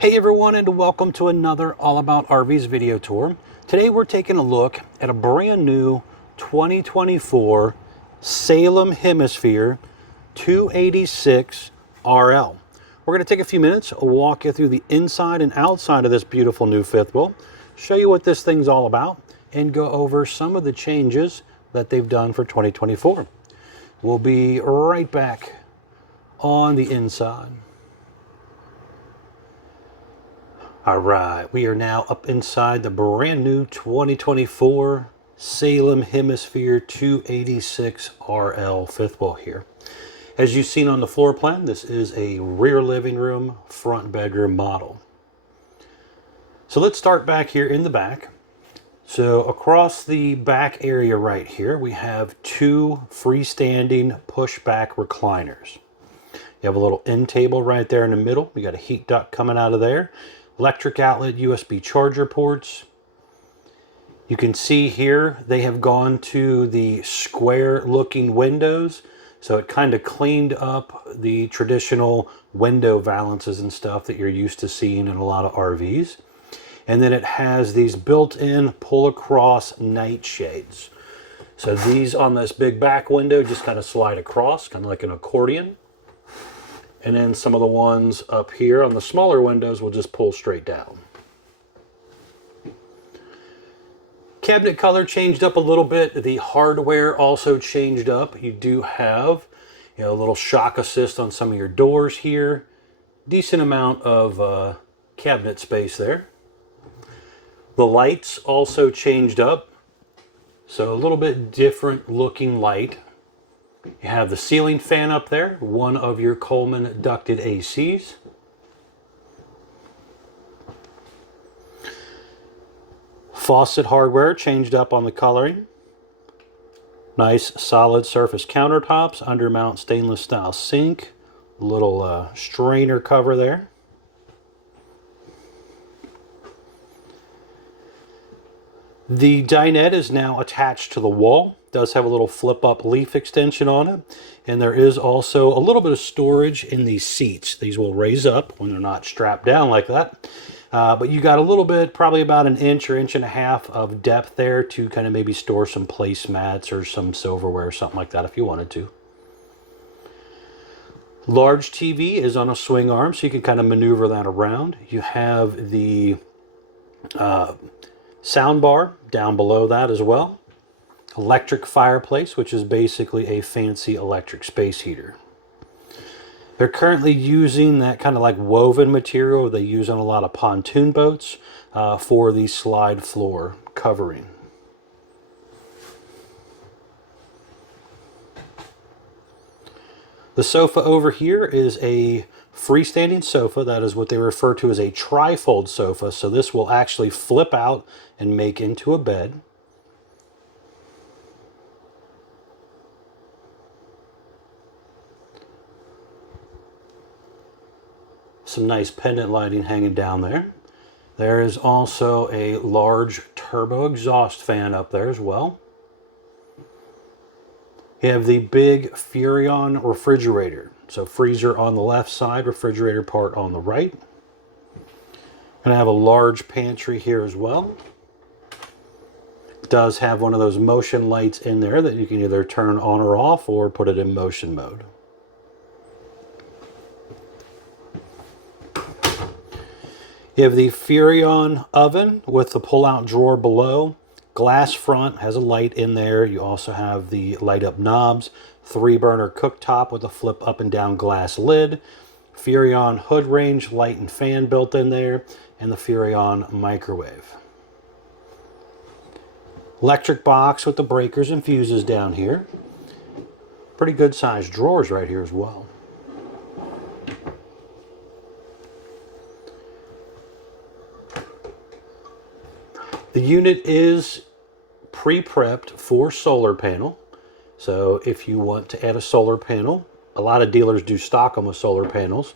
Hey everyone, and welcome to another All About RVs video tour. Today we're taking a look at a brand new 2024 Salem Hemisphere 286RL. We're going to take a few minutes, walk you through the inside and outside of this beautiful new fifth wheel, show you what this thing's all about, and go over some of the changes that they've done for 2024. We'll be right back on the inside. All right, we are now up inside the brand new 2024 Salem Hemisphere 286RL fifth wheel here. As you've seen on the floor plan, this is a rear living room, front bedroom model. So let's start back here in the back. So across the back area right here, we have two freestanding pushback recliners. You have a little end table right there in the middle. We got a heat duct coming out of there. Electric outlet, USB charger ports. You can see here they have gone to the square looking windows, so it kind of cleaned up the traditional window valances and stuff that you're used to seeing in a lot of RVs. And then it has these built-in pull across night shades. So these on this big back window just kind of slide across, kind of like an accordion. And then some of the ones up here on the smaller windows will just pull straight down. Cabinet color changed up a little bit. The hardware also changed up. You do have, a little shock assist on some of your doors here. Decent amount of cabinet space there. The lights also changed up. So a little bit different looking light. You have the ceiling fan up there, one of your Coleman ducted ACs. Faucet hardware changed up on the coloring. Nice solid surface countertops, undermount stainless style sink, little strainer cover there. The dinette is now attached to the wall. Does have a little flip up leaf extension on it, and there is also a little bit of storage in these seats. These will raise up when they're not strapped down like that, but you got a little bit, probably about an inch or inch and a half of depth there to kind of maybe store some placemats or some silverware or something like that if you wanted to. Large TV is on a swing arm, so you can kind of maneuver that around. You have the sound bar down below that as well. Electric fireplace, which is basically a fancy electric space heater. They're currently using that kind of like woven material they use on a lot of pontoon boats for the slide floor covering. The sofa over here is a freestanding sofa. That is what they refer to as a trifold sofa. So this will actually flip out and make into a bed. Some nice pendant lighting hanging down there. There is also a large turbo exhaust fan up there as well. You have the big Furrion refrigerator. So freezer on the left side, refrigerator part on the right. Gonna have a large pantry here as well. It does have one of those motion lights in there that you can either turn on or off or put it in motion mode. You have the Furrion oven with the pull-out drawer below. Glass front, has a light in there. You also have the light-up knobs. 3-burner cooktop with a flip up and down glass lid. Furrion hood range, light and fan built in there. And the Furrion microwave. Electric box with the breakers and fuses down here. Pretty good sized drawers right here as well. The unit is pre-prepped for solar panel. So if you want to add a solar panel, a lot of dealers do stock them with solar panels.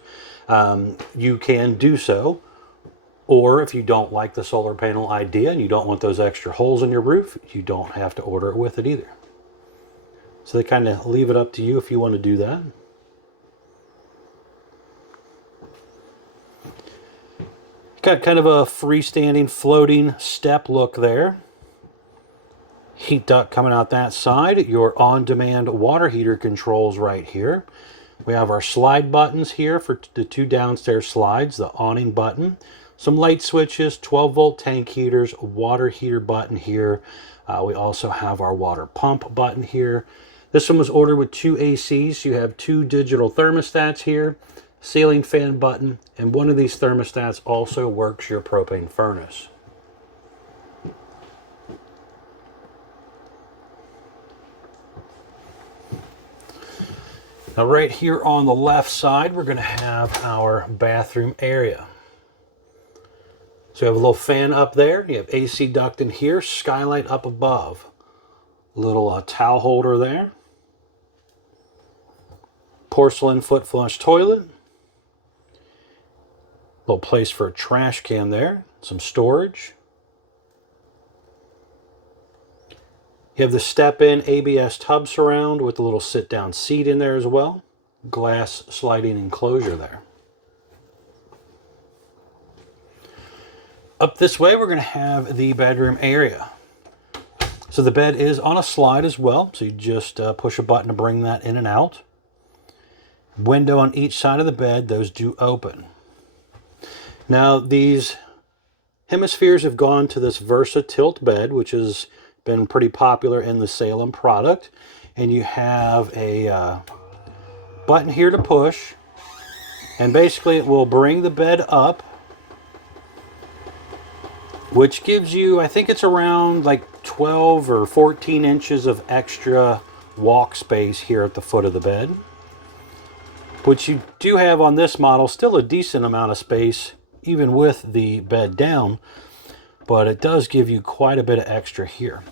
You can do so. Or if you don't like the solar panel idea and you don't want those extra holes in your roof, you don't have to order it with it either. So they kind of leave it up to you if you want to do that. Got kind of a freestanding floating step look there. Heat duct coming out that side. Your on-demand water heater controls right here. We have our slide buttons here for the 2 downstairs slides, the awning button, some light switches, 12-volt tank heaters, a water heater button here. We also have our water pump button here. This one was ordered with 2 ACs. You have 2 digital thermostats here, ceiling fan button, and one of these thermostats also works your propane furnace. Now right here on the left side, we're going to have our bathroom area. So you have a little fan up there, you have AC duct in here, skylight up above. Little towel holder there. Porcelain foot flush toilet. Little place for a trash can there, some storage. You have the step-in ABS tub surround with a little sit-down seat in there as well. Glass sliding enclosure there. Up this way, we're going to have the bedroom area. So the bed is on a slide as well, so you just push a button to bring that in and out. Window on each side of the bed, those do open. Now these Hemispheres have gone to this Versa tilt bed, which has been pretty popular in the Salem product. And you have a button here to push, and basically it will bring the bed up, which gives you, I think it's around like 12 or 14 inches of extra walk space here at the foot of the bed, which you do have on this model. Still a decent amount of space even with the bed down, but it does give you quite a bit of extra here.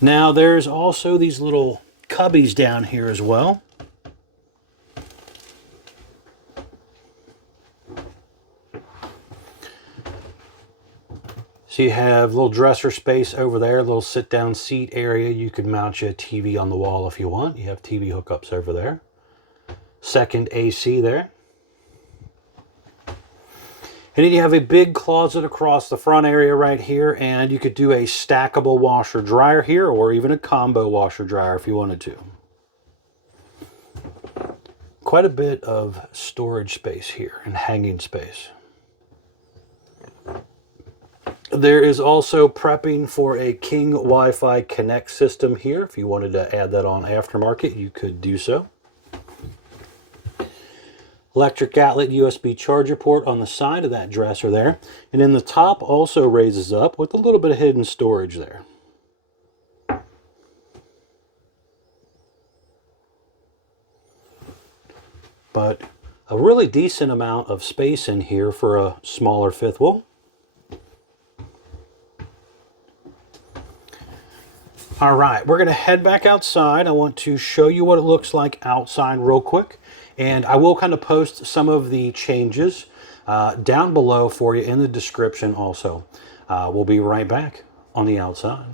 Now there's also these little cubbies down here as well. So you have a little dresser space over there, a little sit-down seat area. You could mount you a TV on the wall if you want. You have TV hookups over there. Second AC there. And then you have a big closet across the front area right here, and you could do a stackable washer dryer here, or even a combo washer dryer if you wanted to. Quite a bit of storage space here and hanging space. There is also prepping for a King Wi-Fi Connect system here. If you wanted to add that on aftermarket, you could do so. Electric outlet USB charger port on the side of that dresser there. And then the top also raises up with a little bit of hidden storage there. But a really decent amount of space in here for a smaller fifth wheel. All right, we're going to head back outside. I want to show you what it looks like outside real quick. And I will kind of post some of the changes down below for you in the description also. We'll be right back on the outside.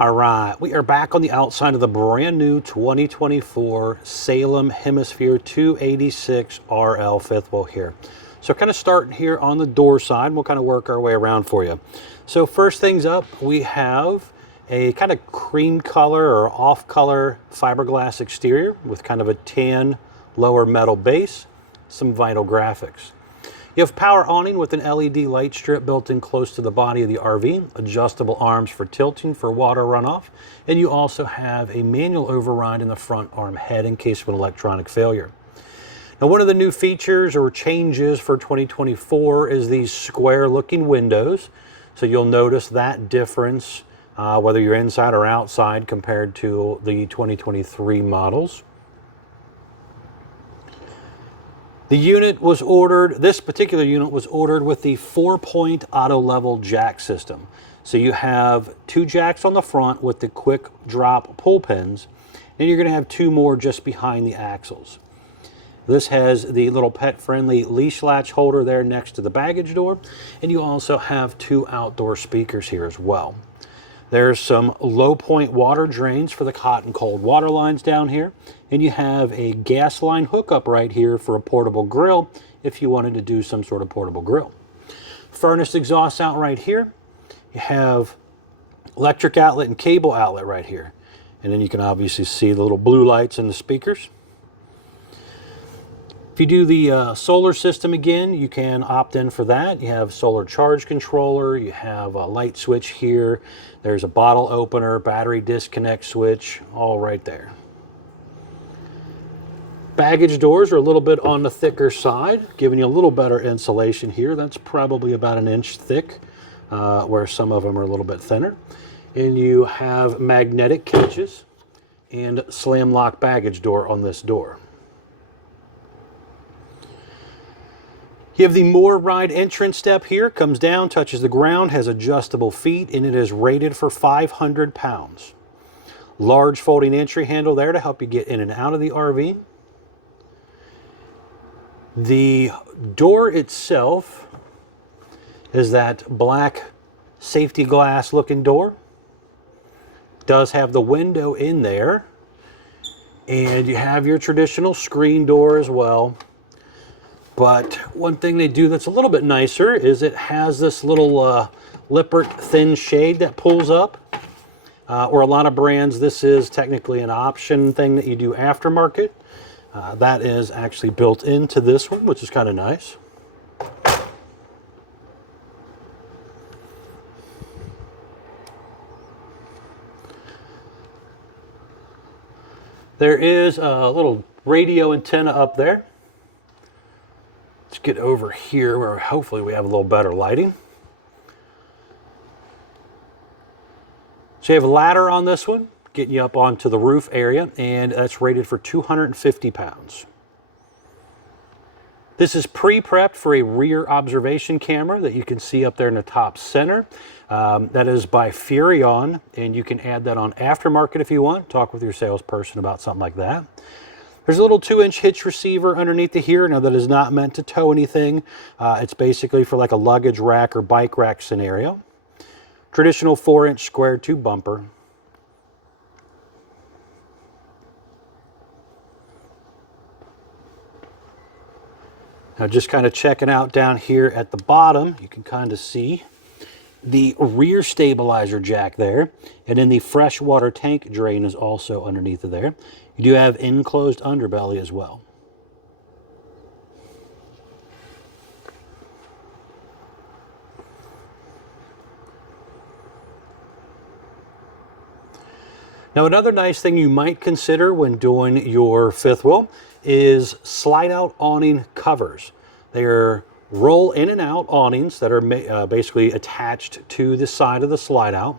All right, we are back on the outside of the brand new 2024 Salem Hemisphere 286RL fifth wheel here. So kind of starting here on the door side, we'll kind of work our way around for you. So first things up, we have a kind of cream color or off color fiberglass exterior with kind of a tan lower metal base, some vinyl graphics. You have power awning with an LED light strip built in close to the body of the RV, adjustable arms for tilting for water runoff, and you also have a manual override in the front arm head in case of an electronic failure. Now, one of the new features or changes for 2024 is these square looking windows. So you'll notice that difference whether you're inside or outside compared to the 2023 models. The unit was ordered, this particular unit was ordered with the 4-point auto level jack system. So you have 2 jacks on the front with the quick drop pull pins, and you're going to have 2 more just behind the axles. This has the little pet-friendly leash latch holder there next to the baggage door, and you also have 2 outdoor speakers here as well. There's some low point water drains for the hot and cold water lines down here. And you have a gas line hookup right here for a portable grill if you wanted to do some sort of portable grill. Furnace exhaust out right here. You have electric outlet and cable outlet right here. And then you can obviously see the little blue lights in the speakers. If you do the solar system again, you can opt in for that. You have solar charge controller, you have a light switch here, there's a bottle opener, battery disconnect switch, all right there. Baggage doors are a little bit on the thicker side, giving you a little better insulation here. That's probably about 1 inch thick, where some of them are a little bit thinner. And you have magnetic catches and slam lock baggage door on this door. You have the More Ride entrance step here, comes down, touches the ground, has adjustable feet, and it is rated for 500 pounds. Large folding entry handle there to help you get in and out of the RV. The door itself is that black safety glass looking door. Does have the window in there, and you have your traditional screen door as well. But one thing they do that's a little bit nicer is it has this little Lippert thin shade that pulls up. Or a lot of brands, this is technically an option thing that you do aftermarket. That is actually built into this one, which is kind of nice. There is a little radio antenna up there. Let's get over here where hopefully we have a little better lighting. So you have a ladder on this one, getting you up onto the roof area, and that's rated for 250 pounds. This is pre-prepped for a rear observation camera that you can see up there in the top center. That is by Furrion, and you can add that on aftermarket if you want. Talk with your salesperson about something like that. There's a little 2-inch hitch receiver underneath the here. Now that is not meant to tow anything. It's basically for like a luggage rack or bike rack scenario. Traditional 4-inch square tube bumper. Now just kind of checking out down here at the bottom, you can kind of see the rear stabilizer jack there, and then the freshwater tank drain is also underneath of there. You do have enclosed underbelly as well. Now another nice thing you might consider when doing your fifth wheel is slide out awning covers. They are roll in and out awnings that are basically attached to the side of the slide out,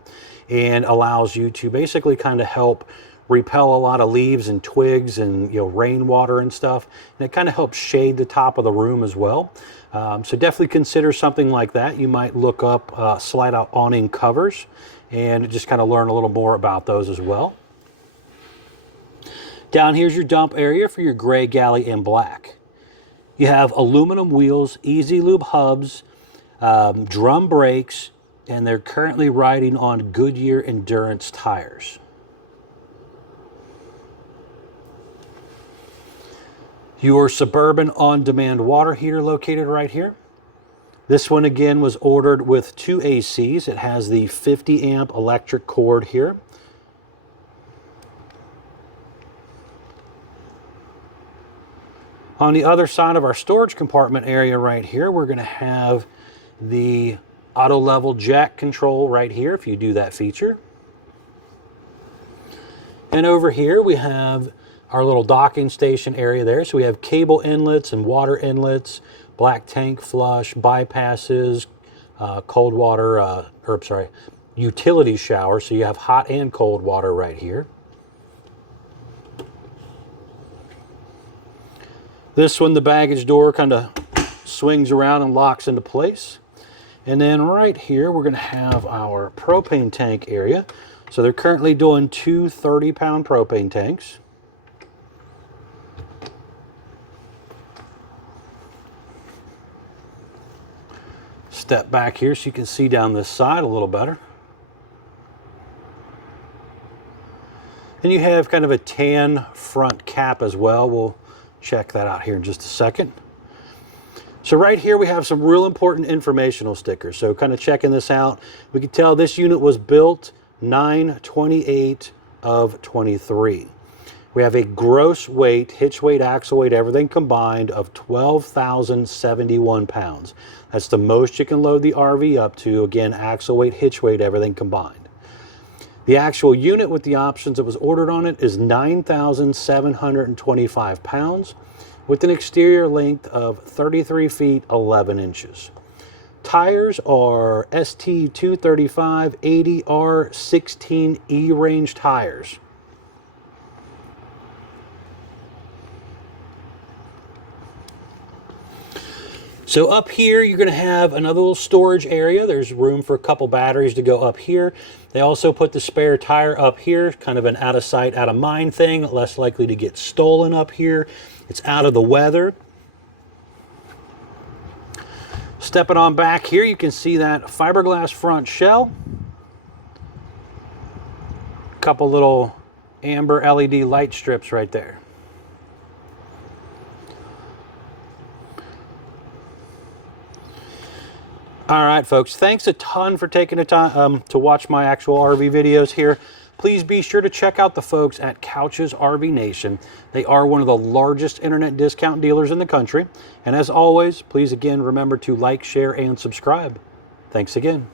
and allows you to basically kind of help repel a lot of leaves and twigs and rainwater and stuff, and it kind of helps shade the top of the room as well. So definitely consider something like that. You might look up slide out awning covers and just kind of learn a little more about those as well. Down here's your dump area for your gray galley and black. You have aluminum wheels, easy lube hubs, drum brakes, and they're currently riding on Goodyear Endurance tires. Your Suburban on-demand water heater located right here. This one again was ordered with 2 ACs. It has the 50 amp electric cord here. On the other side of our storage compartment area right here, we're going to have the auto level jack control right here if you do that feature. And over here we have our little docking station area there. So we have cable inlets and water inlets, black tank flush, bypasses, cold water, utility shower. So you have hot and cold water right here. This one, the baggage door kind of swings around and locks into place. And then right here, we're going to have our propane tank area. So they're currently doing 2 30-pound propane tanks. Step back here so you can see down this side a little better. And you have kind of a tan front cap as well. We'll check that out here in just a second. So right here we have some real important informational stickers. So kind of checking this out, we can tell this unit was built 9/28 of 23. We have a gross weight, hitch weight, axle weight, everything combined of 12,071 pounds. That's the most you can load the RV up to. Again, axle weight, hitch weight, everything combined. The actual unit with the options that was ordered on it is 9,725 pounds with an exterior length of 33 feet 11 inches. Tires are ST 235 80R 16E range tires. So up here, you're going to have another little storage area. There's room for a couple batteries to go up here. They also put the spare tire up here, kind of an out of sight, out of mind thing, less likely to get stolen up here. It's out of the weather. Stepping on back here, you can see that fiberglass front shell. Couple little amber LED light strips right there. All right, folks, thanks a ton for taking the time to watch my actual RV videos here. Please be sure to check out the folks at Couch's RV Nation. They are one of the largest internet discount dealers in the country. And as always, please again remember to like, share, and subscribe. Thanks again.